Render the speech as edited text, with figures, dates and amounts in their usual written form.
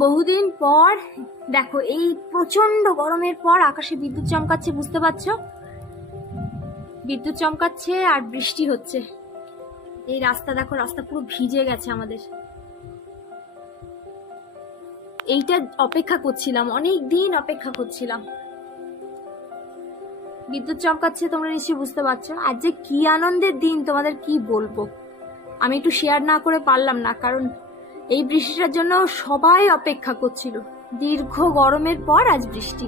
বহুদিন পর দেখো, এই প্রচন্ড গরমের পর আকাশে বিদ্যুৎ চমকাচ্ছে, বুঝতে পারছো? বিদ্যুৎ চমকাচ্ছে আর বৃষ্টি হচ্ছে। এই রাস্তা দেখো, রাস্তা পুরো ভিজে গেছে আমাদের। এইটা অপেক্ষা করছিলাম, অনেক দিন অপেক্ষা করছিলাম। বিদ্যুৎ চমকাচ্ছে, তোমরা নিশ্চয়ই বুঝতে পারছো। আর যে কি আনন্দের দিন, তোমাদের কি বলবো। আমি একটু শেয়ার না করে পারলাম না, কারণ এই বৃষ্টিটার জন্য সবাই অপেক্ষা করছিল। দীর্ঘ গরমের পর আজ বৃষ্টি।